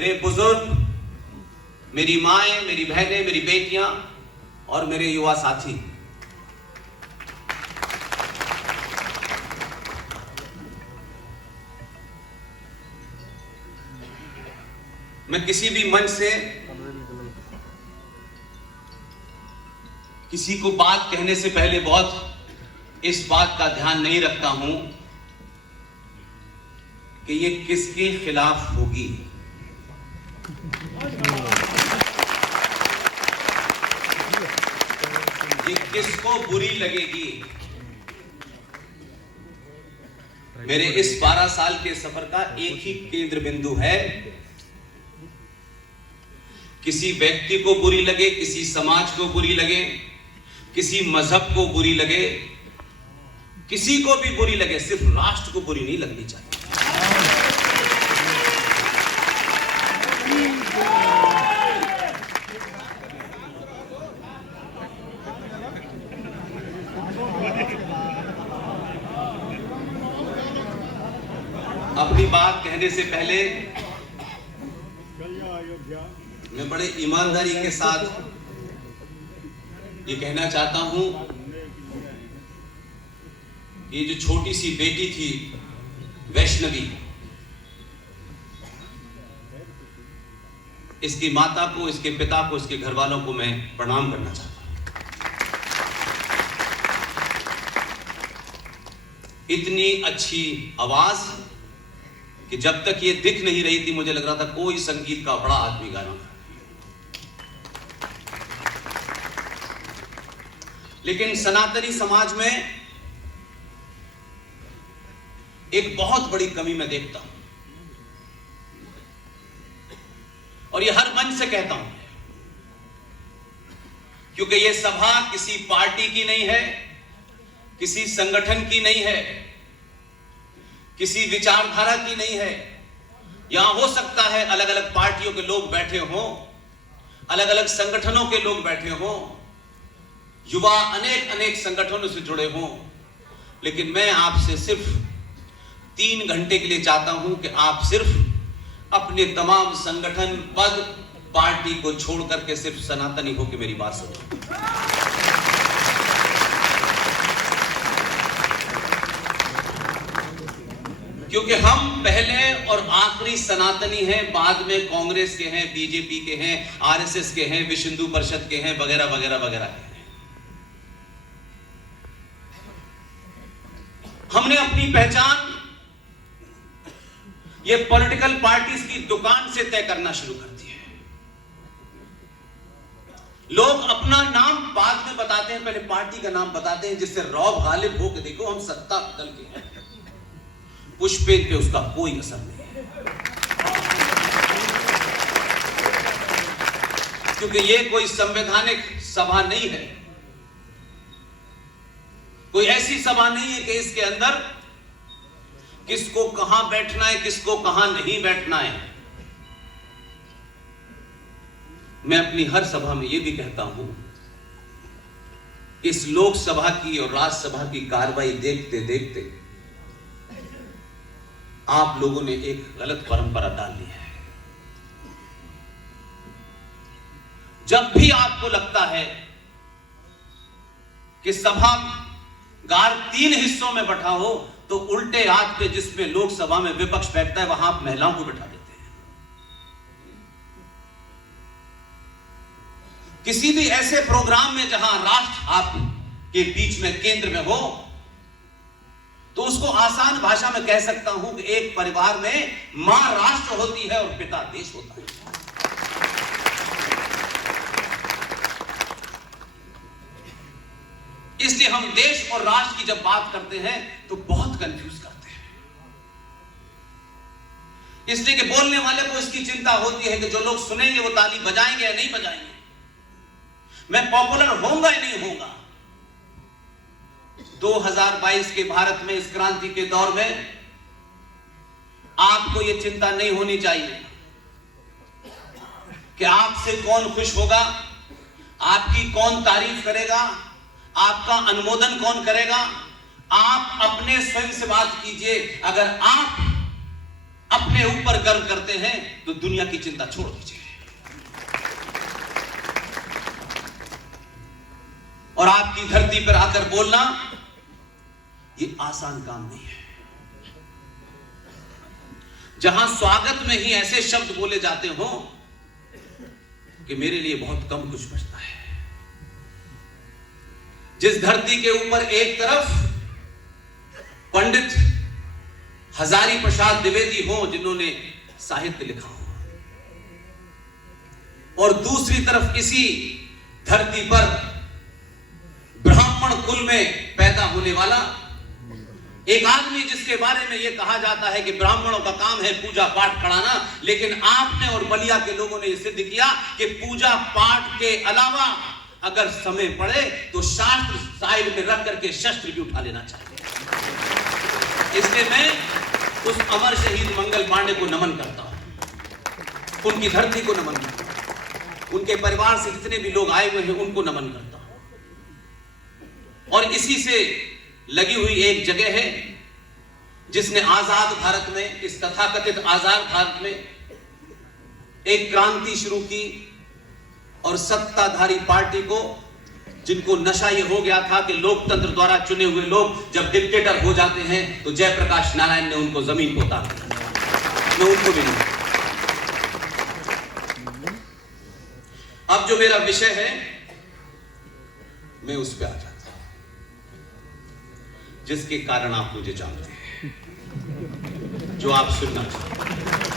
मेरे बुजुर्ग, मेरी माएं, मेरी बहनें, मेरी बेटियां और मेरे युवा साथी, मैं किसी भी मंच से किसी को बात कहने से पहले बहुत इस बात का ध्यान नहीं रखता हूं कि ये किसके खिलाफ होगी। ये किसको बुरी लगेगी। मेरे इस 12 साल के सफर का एक ही केंद्र बिंदु है, किसी व्यक्ति को बुरी लगे, किसी समाज को बुरी लगे, किसी मजहब को बुरी लगे, किसी को भी बुरी लगे, सिर्फ राष्ट्र को बुरी नहीं लगनी चाहिए। अपनी बात कहने से पहले मैं बड़े ईमानदारी के साथ ये कहना चाहता हूं, ये जो छोटी सी बेटी थी वैष्णवी, इसकी माता को, इसके पिता को, इसके घर वालों को मैं प्रणाम करना चाहता हूं। इतनी अच्छी आवाज कि जब तक ये दिख नहीं रही थी मुझे लग रहा था कोई संगीत का बड़ा आदमी गा रहा था। लेकिन सनातनी समाज में एक बहुत बड़ी कमी मैं देखता हूं, और ये हर मंच से कहता हूं, क्योंकि ये सभा किसी पार्टी की नहीं है, किसी संगठन की नहीं है, किसी विचारधारा की नहीं है। यहां हो सकता है अलग अलग पार्टियों के लोग बैठे हों, अलग अलग संगठनों के लोग बैठे हों, युवा अनेक अनेक संगठनों से जुड़े हों, लेकिन मैं आपसे सिर्फ 3 घंटे के लिए चाहता हूं कि आप सिर्फ अपने तमाम संगठन, पद, पार्टी को छोड़ करके सिर्फ सनातनी होकर मेरी बात सुनो। क्योंकि हम पहले और आखिरी सनातनी हैं, बाद में कांग्रेस के हैं, बीजेपी के हैं, आरएसएस के हैं, विश्व हिंदू परिषद के हैं, वगैरह वगैरह वगैरह। हमने अपनी पहचान ये पॉलिटिकल पार्टीज की दुकान से तय करना शुरू कर दिया है। लोग अपना नाम बाद में बताते हैं, पहले पार्टी का नाम बताते हैं, जिससे रौब गालिब हो के देखो हम सत्ता दल के हैं। पुष्पेन पे उसका कोई असर नहीं है, क्योंकि ये कोई संवैधानिक सभा नहीं है, कोई ऐसी सभा नहीं है कि इसके अंदर किसको कहां बैठना है, किसको कहां नहीं बैठना है। मैं अपनी हर सभा में यह भी कहता हूं, इस लोकसभा की और राज्यसभा की कार्रवाई देखते देखते आप लोगों ने एक गलत परंपरा डाल ली है। जब भी आपको लगता है कि सभागार 3 हिस्सों में बैठा हो, तो उल्टे हाथ पे जिसमें लोकसभा में विपक्ष बैठता है वहां आप महिलाओं को बैठा देते हैं। किसी भी ऐसे प्रोग्राम में जहां राष्ट्र आपके बीच में, केंद्र में हो, तो उसको आसान भाषा में कह सकता हूं कि एक परिवार में मां राष्ट्र होती है और पिता देश होता है। इसलिए हम देश और राष्ट्र की जब बात करते हैं तो बहुत कंफ्यूज करते हैं, इसलिए कि बोलने वाले को इसकी चिंता होती है कि जो लोग सुनेंगे वो ताली बजाएंगे या नहीं बजाएंगे, मैं पॉपुलर होऊंगा या नहीं होऊंगा। 2022 के भारत में, इस क्रांति के दौर में आपको यह चिंता नहीं होनी चाहिए कि आपसे कौन खुश होगा, आपकी कौन तारीफ करेगा, आपका अनुमोदन कौन करेगा। आप अपने स्वयं से बात कीजिए। अगर आप अपने ऊपर गर्व करते हैं तो दुनिया की चिंता छोड़ दीजिए। और आपकी धरती पर आकर बोलना ये आसान काम नहीं है। जहां स्वागत में ही ऐसे शब्द बोले जाते हो कि मेरे लिए बहुत कम कुछ बचता है। जिस धरती के ऊपर एक तरफ पंडित हजारी प्रसाद द्विवेदी हो जिन्होंने साहित्य लिखा हो, और दूसरी तरफ इसी धरती पर ब्राह्मण कुल में पैदा होने वाला एक आदमी जिसके बारे में यह कहा जाता है कि ब्राह्मणों का काम है पूजा पाठ कराना, लेकिन आपने और बलिया के लोगों ने यह सिद्ध किया कि पूजा पाठ के अलावा अगर समय पड़े तो शास्त्र साइड में रख करके शस्त्र भी उठा लेना चाहिए। इसलिए मैं उस अमर शहीद मंगल पांडे को नमन करता हूं, उनकी धरती को नमन करता हूं, उनके परिवार से जितने भी लोग आए हुए हैं उनको नमन करता हूं। और इसी से लगी हुई एक जगह है जिसने आजाद भारत में, इस तथाकथित आजाद भारत में एक क्रांति शुरू की और सत्ताधारी पार्टी को, जिनको नशा यह हो गया था कि लोकतंत्र द्वारा चुने हुए लोग जब डिक्टेटर हो जाते हैं तो जयप्रकाश नारायण ने उनको जमीन को उतार दिया। मैं उनको भी नहीं। अब जो मेरा विषय है मैं उस पर आ जाता हूं, जिसके कारण आप मुझे जानते हैं, जो आप सुनना चाहते हैं।